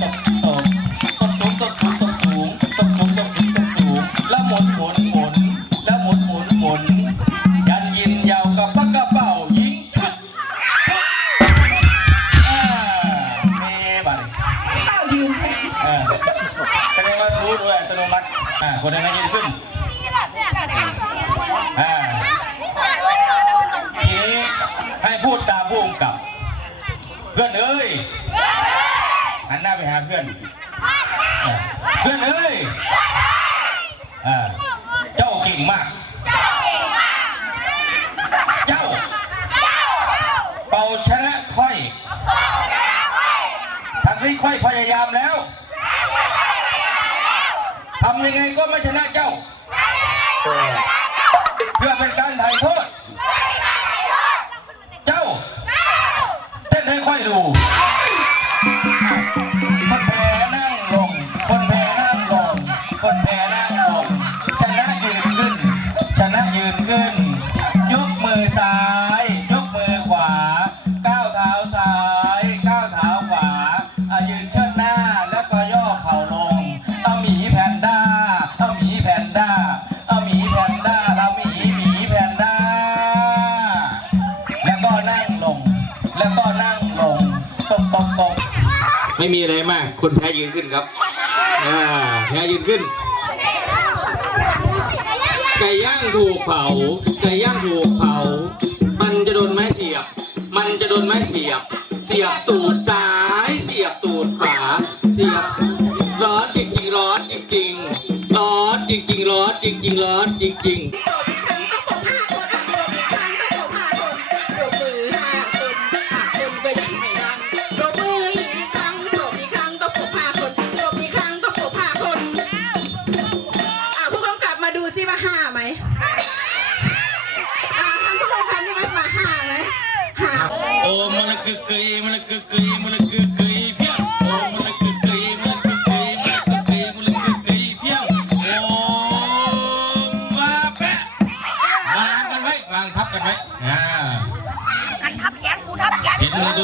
Thank you. ำยังไงก็ไม่ชนะเจ้า เพื่อเป็นการไถ่โทษ เจ้าเต้นให้ค่อยดู ไม่มีอะไรมาก คนแพ้ยืนขึ้นครับอ่าแพ้ยืนขึ้น ไก่ย่างถูกเผา ไก่ย่างถูกเผา มันจะโดนไม้เสียบ มันจะโดนไม้เสียบ เสียบตูดซ้าย เสียบตูดขวา เสียบ ร้อนจริงๆร้อนจริงๆร้อนจริงๆร้อนจริงๆร้อนจริงๆ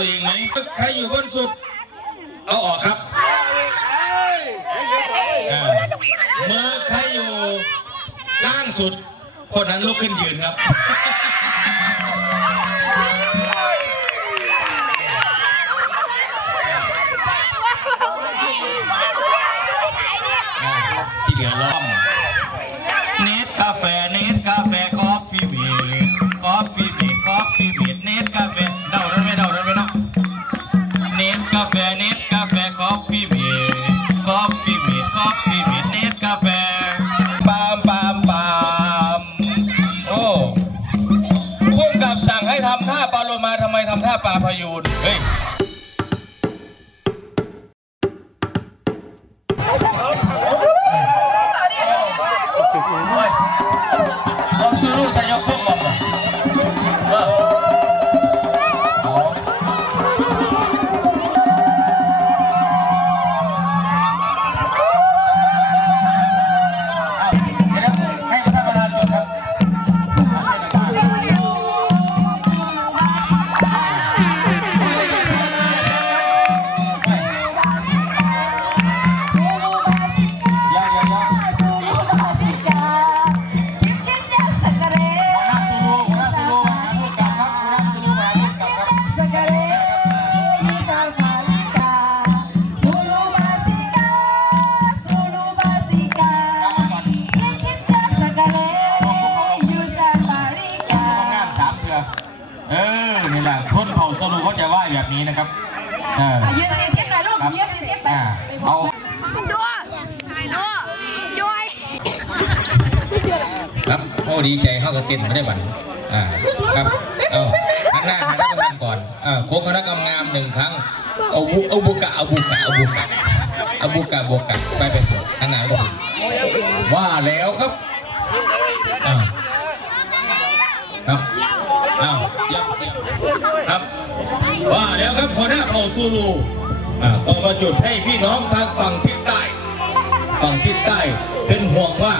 ตัวเองไหมใครอยู่บนสุด เอาออกครับอ่ามือใครอยู่ล่างสุด คนนั้นลุกขึ้นยืนครับ ดีใจเข้ากับเต้นไม่ได้บันอ่าครับเอาหันหน้าหาท่านประธาก่อนอ่าโค้งคณะกรรมงามหนึ่งครั้งเอาบุเอาบุกะเอาบุกะเอาบุกะเอาบุกะบุกะไปไปหันหน้าก็ว่าแล้วครับอ่าครับอ้าวยี่ยมเยี่ยมครับว่าแล้วครับหัวหน้าเผ่าซูลูอ่าก็มาจุดให้พี่น้องทางฝั่งทิศใต้ ฝั่งทิศใต้เป็นห่วงว่า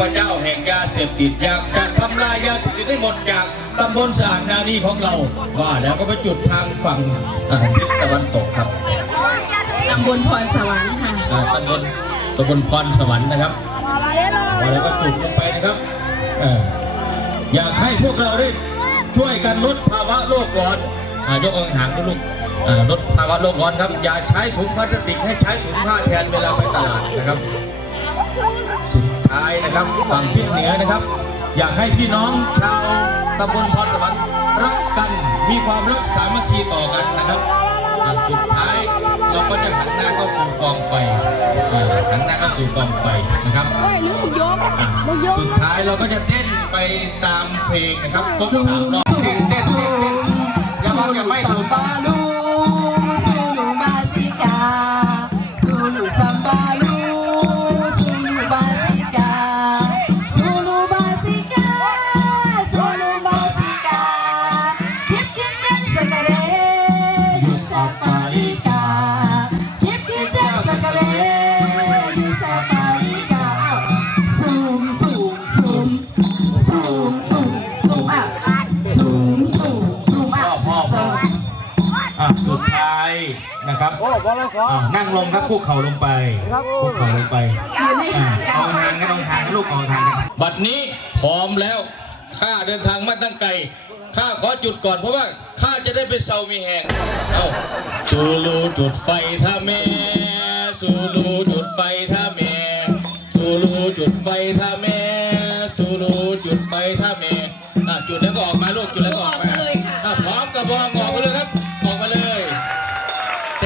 พเจ้าแห่งยาเสพติดอยากจะทำลายยาเสพติดให้หมดจากตำบลสางนานีของเราว่าแล้วก็ไปจุดทางฝั่งอ่าทิศตะวันตกครับตำบลพรสวรรค์ค่ะอ่าตำบลตำบลพรสวรรค์นะครับว่าแล้วก็จุดลงไปนะครับเอ่ออยากให้พวกเราได้ช่วยกันลดภาวะโลกร้อนอ่ายกองหางด้วยลูกอ่าลดภาวะโลกร้อนครับ อย่าใช้ถุงพลาสติกให้ใช้ถุงผ้าแทนเวลาไปตลาดนะครับสุดท้ายนะครับฝั่งทิศเหนือนะครับ อยากให้พี่น้องชาวตำบลพรสวรรค์รักกันมีความรักสามัคคีต่อกันนะครับอ่าสุดท้ายเราก็จะหันหน้าเข้าสู่กองไฟหันหน้าเข้าสู่กองไฟนะครับอ่าสุดท้ายเราก็จะเต้นไปตามเพลงนะครับครบสามรอบเต้นเต้นเต้นเต้นอย่าว่าไม่ถูก Sambalu, Zulu zoom zoom zoom out, zoom zoom zoom พ่อ out. พ่อพ่ออะสุดท้ายนะครับอะนั่งลงครับคุกเข่าลงไปคุกเข่าลงไปอะเอาทางกันเอาทางกันลูกเอาทางกันบัดนี้พร้อมแล้วข้าเดินทางมาตั้งไกลข้าขอจุดก่อนเพราะว่าข้าจะได้ไปเซามีแหงเอาสูรูจุดไฟท่าแม่สูรูจุดไฟท่า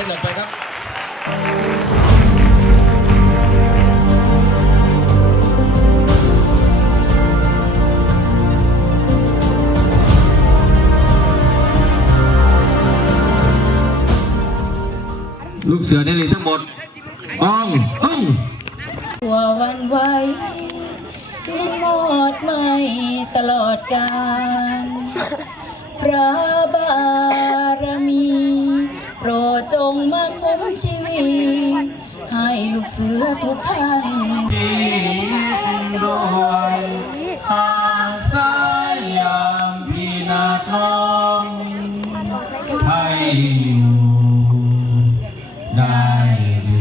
เต้นออกไปครับลูกเสือได้เลยทั้งหมดปองต้องตัววันไหวลิ้นหมดไม่ตลอดกาลพระบาร กเสือทุกท่านด้วยหาสายยามพีนาทองให้อยู่ได้ดี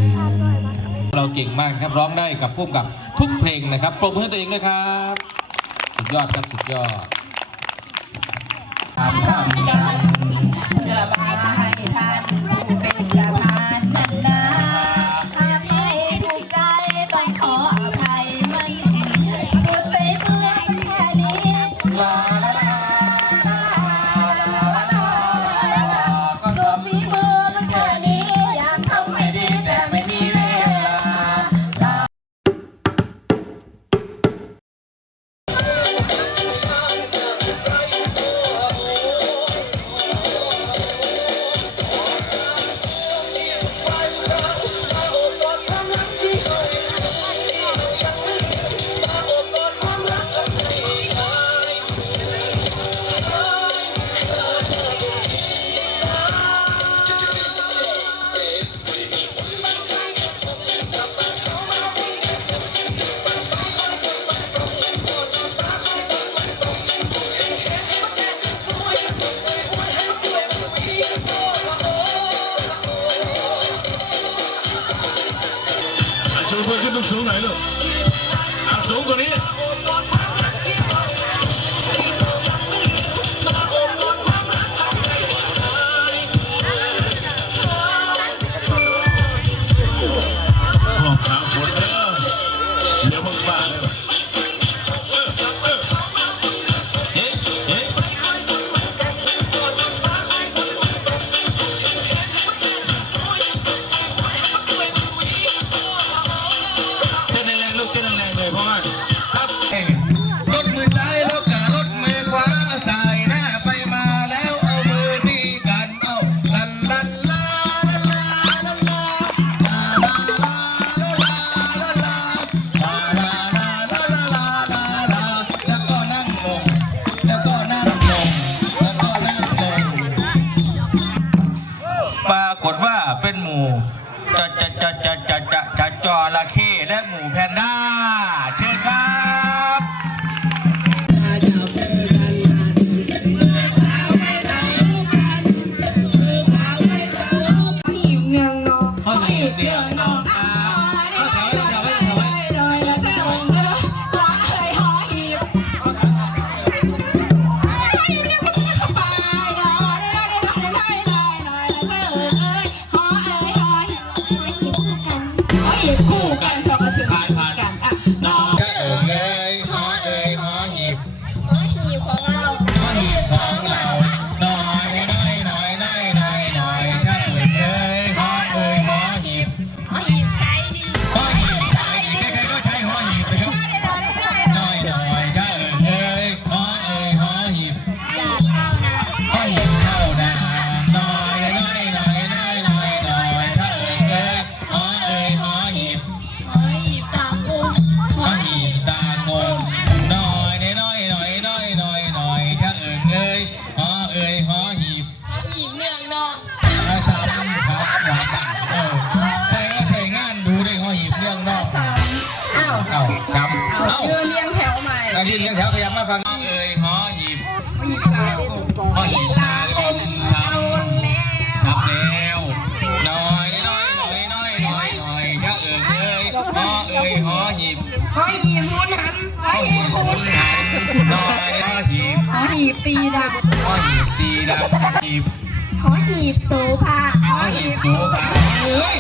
เราเก่งมากครับร้องได้กับพุ่มกับทุกเพลงนะครับปรบมือให้ตัวเองด้วยครับ สุดยอดครับสุดยอด สูงหน่อยลูกอาสูงกว่านี้ และหมูแพนด้า วใหม่เลี้ยงแถวพยายามาฟังเอ่ยหอหีบหยิบตากงหอหีบตากลมช้ำช้ำแล้วน้อยน้อยน้อยน้อยน้อยน้อยถ้าเอ่ยเอ่ยหอเอ่ยหอหีบหอหีบหุ้นหันหอหีบหุ้นหันน้อยหอหีบหอหีบตีดับหอหีบตีดับหีบหอหีบโซฟาหอหีบสูงครับเฮ้ย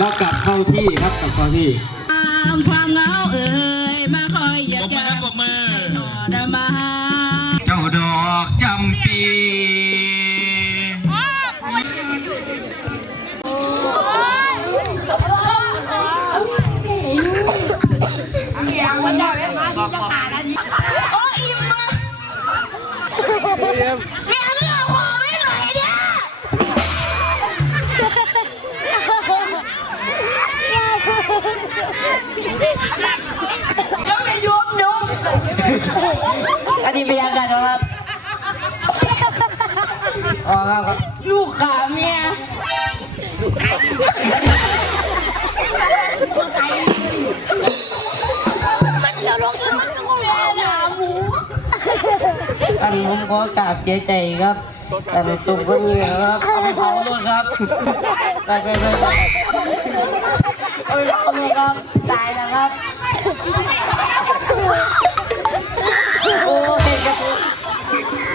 แล้วกลับเข้าที่ครับกลับเข้าที่ความเหงาเอ่ยมาคอยเหยียปบมมือครับปมมือหนอดมาเจ้าดอกจำปีโอ๋อครับลูกขาเมียมันเดี๋ยวลงอีกมันต้องรอหาหมูอันผมขอกราบเสียใจครับ แต่ในสุขก็มีครับเอาไปเผาด้วยครับไปไปไปไปเอาไปเผาด้วยครับตายแล้วครับโอ้ยกระ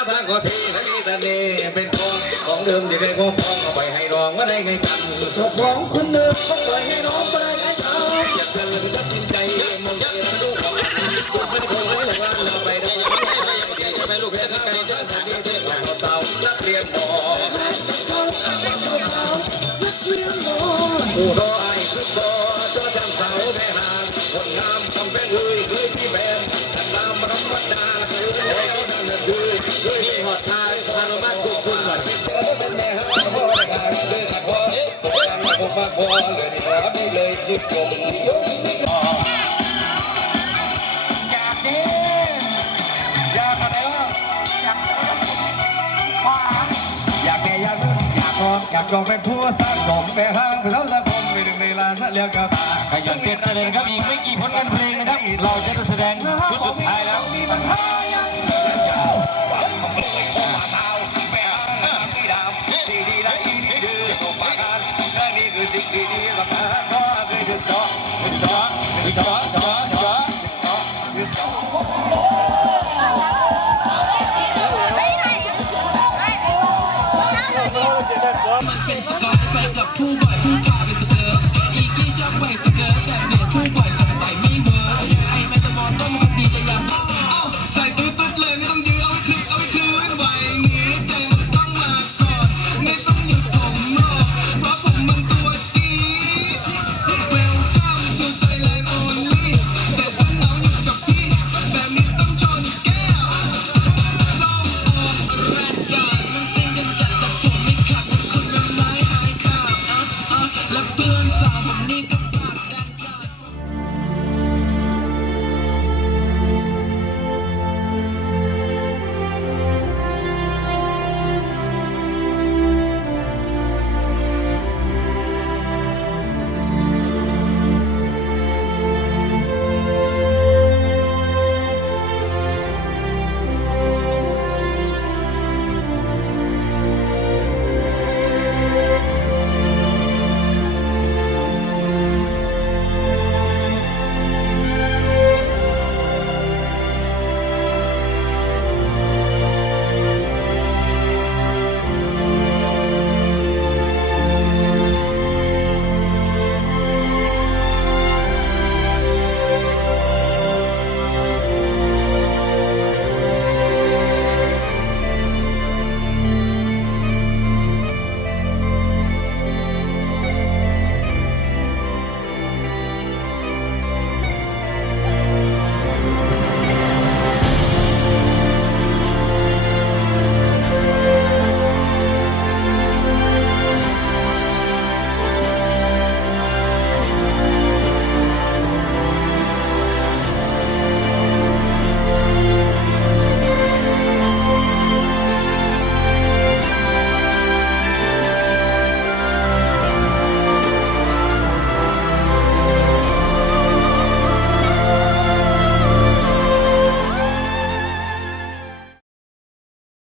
ชวนเอาไปไปไปไปพอแล้วพอแล้วอยากให้ลงไปเด้ออ่าพูดกับครับช่วยดูแลด้วยนะครับอ่ากองไฟนะครับกองไฟนะครับอย่าไปใกล้นะลูกเติมใจทางลำเติมไปห่างมันจะเก็บตาหลอดนั่นนาอายุอาวัยเพื่อเศร้าซองหน้าตาหน้าทางก็ทีทั้งนี้เสน่ห์เป็นทองของเดิมที่ได้พบพองเอาไปให้น้องมาได้ไงกันศพของคนเดิมก็ปล่อยให้น้องไปไอ้เขาอยากเจอเลยตัดสินใจมองเห็นมาดูของดูไม่คงไว้หลังวันเราไปได้ดีใช่ไหมลูกเพชรไก่เจ้าสาดีเทพของสาวนักเรียนหมอผู้รอไอ้คือบ่เจ้าจังสาวแม่หางคนงามทำแป้งเลยเคย อยากรองเป็นผู้สร้างสมเป็นห้างเป็นเท่าสังคมเป็นหนึ่งในลานเรียกกระตาขยันเต้นแสดงครับอีกไม่กี่ผลงานเพลงนะครับ เราจะแสดงชุดสุดท้ายแล้ว มันเป็น